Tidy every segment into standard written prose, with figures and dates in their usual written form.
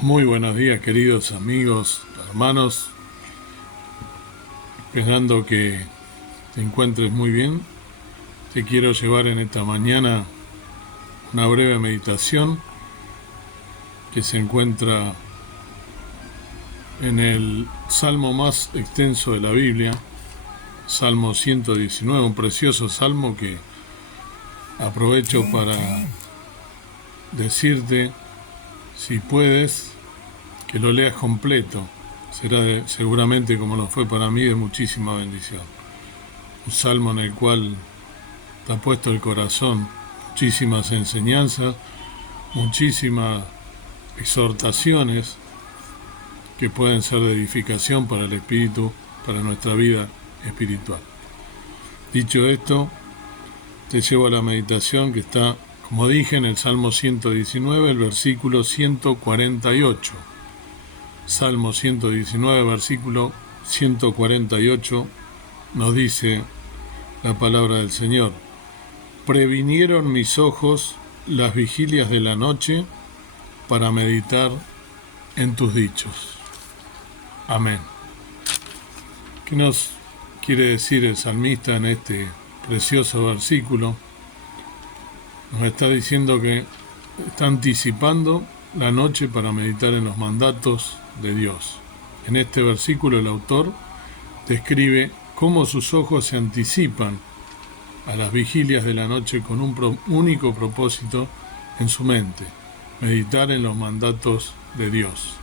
Muy buenos días, queridos amigos, hermanos. Esperando que te encuentres muy bien. Te quiero llevar en esta mañana una breve meditación que se encuentra en el salmo más extenso de la Biblia, Salmo 119, un precioso salmo que aprovecho para decirte, si puedes, que lo leas completo. Será seguramente, como lo fue para mí, de muchísima bendición. Un salmo en el cual te ha puesto el corazón, muchísimas enseñanzas, muchísimas exhortaciones que pueden ser de edificación para el espíritu, para nuestra vida espiritual. Dicho esto, te llevo a la meditación que está, como dije, en el Salmo 119, el versículo 148. Salmo 119, versículo 148, nos dice la palabra del Señor: previnieron mis ojos las vigilias de la noche para meditar en tus dichos. Amén. ¿Qué nos quiere decir el salmista en este precioso versículo? Nos está diciendo que está anticipando la noche para meditar en los mandatos de Dios. En este versículo el autor describe cómo sus ojos se anticipan a las vigilias de la noche con un único propósito en su mente: meditar en los mandatos de Dios.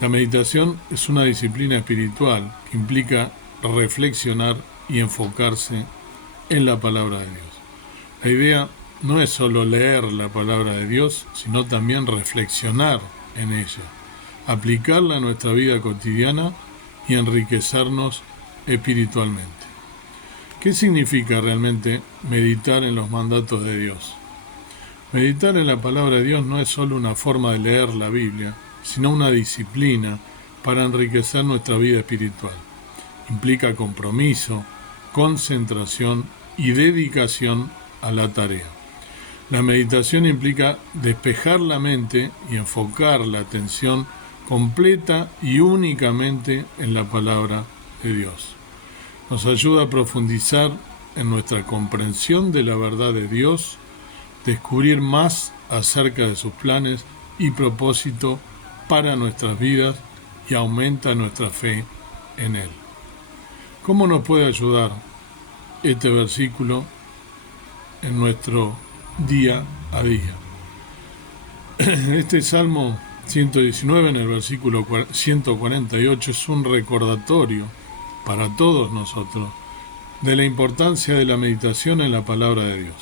La meditación es una disciplina espiritual que implica reflexionar y enfocarse en la palabra de Dios. La idea no es solo leer la palabra de Dios, sino también reflexionar en ella, aplicarla a nuestra vida cotidiana y enriquecernos espiritualmente. ¿Qué significa realmente meditar en los mandatos de Dios? Meditar en la palabra de Dios no es solo una forma de leer la Biblia, sino una disciplina para enriquecer nuestra vida espiritual. Implica compromiso, concentración y dedicación a la tarea. La meditación implica despejar la mente y enfocar la atención completa y únicamente en la palabra de Dios. Nos ayuda a profundizar en nuestra comprensión de la verdad de Dios, descubrir más acerca de sus planes y propósito para nuestras vidas y aumenta nuestra fe en Él. ¿Cómo nos puede ayudar este versículo en nuestro día a día? Este Salmo 119, en el versículo 148, es un recordatorio para todos nosotros de la importancia de la meditación en la palabra de Dios.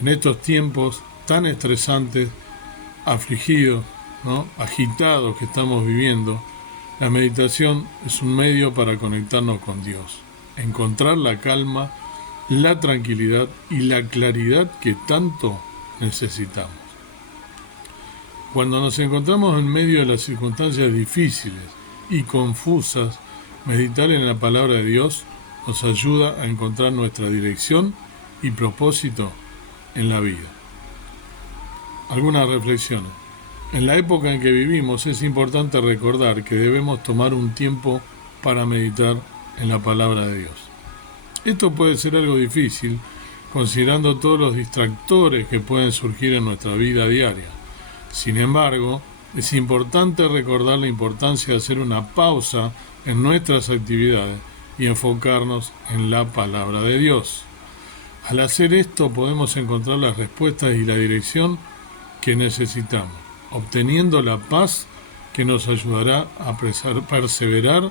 En estos tiempos tan estresantes, afligidos, agitados que estamos viviendo, la meditación es un medio para conectarnos con Dios, encontrar la calma, la tranquilidad y la claridad que tanto necesitamos. Cuando nos encontramos en medio de las circunstancias difíciles y confusas, meditar en la palabra de Dios nos ayuda a encontrar nuestra dirección y propósito en la vida. Algunas reflexiones. En la época en que vivimos es importante recordar que debemos tomar un tiempo para meditar en la palabra de Dios. Esto puede ser algo difícil, considerando todos los distractores que pueden surgir en nuestra vida diaria. Sin embargo, es importante recordar la importancia de hacer una pausa en nuestras actividades y enfocarnos en la palabra de Dios. Al hacer esto podemos encontrar las respuestas y la dirección que necesitamos, obteniendo la paz que nos ayudará a perseverar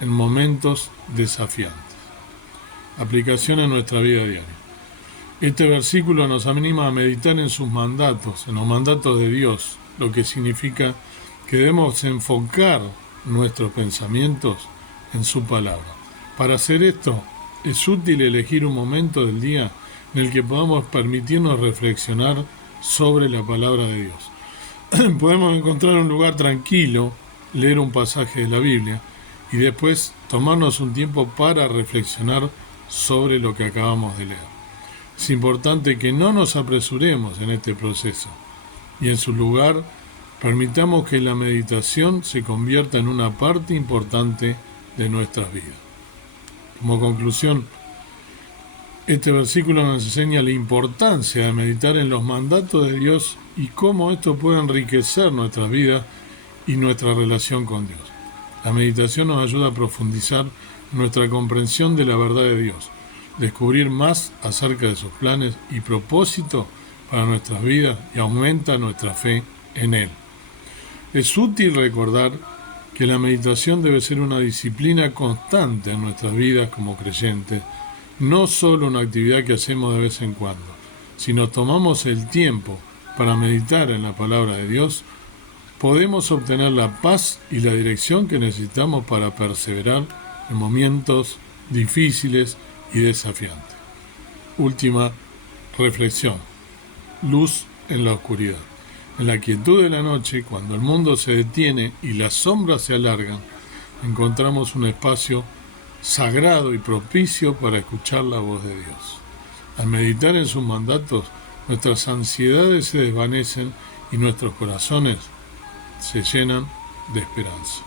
en momentos desafiantes. Aplicación en nuestra vida diaria. Este versículo nos anima a meditar en sus mandatos, en los mandatos de Dios, lo que significa que debemos enfocar nuestros pensamientos en su palabra. Para hacer esto, es útil elegir un momento del día en el que podamos permitirnos reflexionar sobre la palabra de Dios. Podemos encontrar un lugar tranquilo, leer un pasaje de la Biblia y después tomarnos un tiempo para reflexionar sobre lo que acabamos de leer. Es importante que no nos apresuremos en este proceso y en su lugar Permitamos que la meditación se convierta en una parte importante de nuestras vidas. Como conclusión, este versículo nos enseña la importancia de meditar en los mandatos de Dios y cómo esto puede enriquecer nuestras vidas y nuestra relación con Dios. La meditación nos ayuda a profundizar en nuestra comprensión de la verdad de Dios, descubrir más acerca de sus planes y propósitos para nuestras vidas y aumenta nuestra fe en Él. Es útil recordar que la meditación debe ser una disciplina constante en nuestras vidas como creyentes, no solo una actividad que hacemos de vez en cuando. Si nos tomamos el tiempo para meditar en la palabra de Dios, podemos obtener la paz y la dirección que necesitamos para perseverar en momentos difíciles y desafiantes. Última reflexión. Luz en la oscuridad. En la quietud de la noche, cuando el mundo se detiene y las sombras se alargan, encontramos un espacio sagrado y propicio para escuchar la voz de Dios. Al meditar en sus mandatos, nuestras ansiedades se desvanecen y nuestros corazones se llenan de esperanza.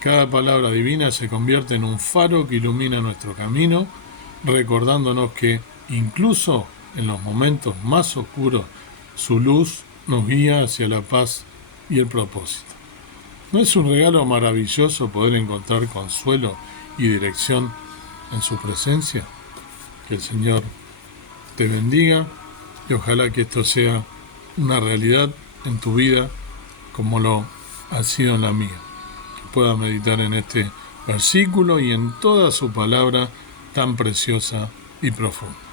Cada palabra divina se convierte en un faro que ilumina nuestro camino, recordándonos que, incluso en los momentos más oscuros, su luz nos guía hacia la paz y el propósito. ¿No es un regalo maravilloso poder encontrar consuelo y dirección en su presencia? Que el Señor te bendiga y ojalá que esto sea una realidad en tu vida como lo ha sido en la mía. Que pueda meditar en este versículo y en toda su palabra tan preciosa y profunda.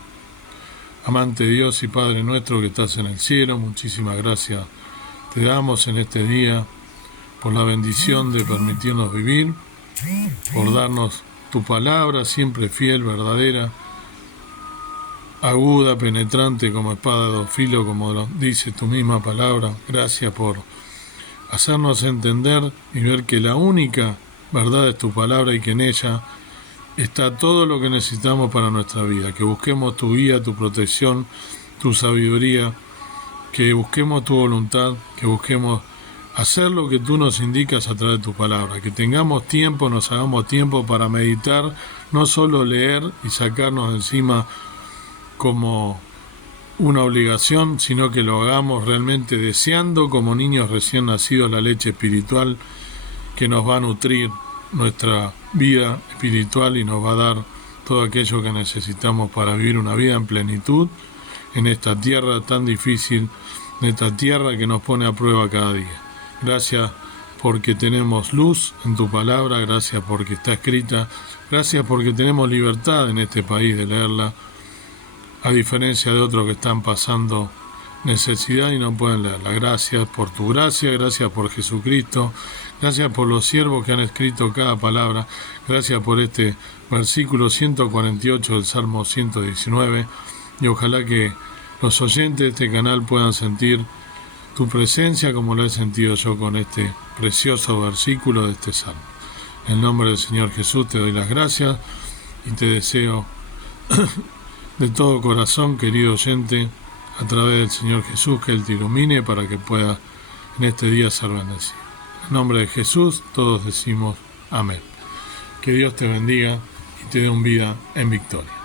Amante Dios y Padre nuestro que estás en el cielo, muchísimas gracias te damos en este día por la bendición de permitirnos vivir, por darnos tu palabra siempre fiel, verdadera, aguda, penetrante como espada de dos filos, como lo dice tu misma palabra. Gracias por hacernos entender y ver que la única verdad es tu palabra y que en ella está todo lo que necesitamos para nuestra vida, que busquemos tu guía, tu protección, tu sabiduría, que busquemos tu voluntad, que busquemos hacer lo que tú nos indicas a través de tu palabra, que tengamos tiempo, nos hagamos tiempo para meditar, no solo leer y sacarnos encima como una obligación, sino que lo hagamos realmente deseando como niños recién nacidos la leche espiritual que nos va a nutrir nuestra vida espiritual y nos va a dar todo aquello que necesitamos para vivir una vida en plenitud en esta tierra tan difícil, en esta tierra que nos pone a prueba cada día. Gracias porque tenemos luz en tu palabra, gracias porque está escrita, gracias porque tenemos libertad en este país de leerla, a diferencia de otros que están pasando necesidad y no pueden leerla. Gracias por tu gracia, gracias por Jesucristo, gracias por los siervos que han escrito cada palabra, gracias por este versículo 148 del Salmo 119, y ojalá que los oyentes de este canal puedan sentir tu presencia como lo he sentido yo con este precioso versículo de este Salmo. En el nombre del Señor Jesús te doy las gracias y te deseo de todo corazón, querido oyente, a través del Señor Jesús, que Él te ilumine para que pueda en este día ser bendecido. En nombre de Jesús, todos decimos amén. Que Dios te bendiga y te dé un vida en victoria.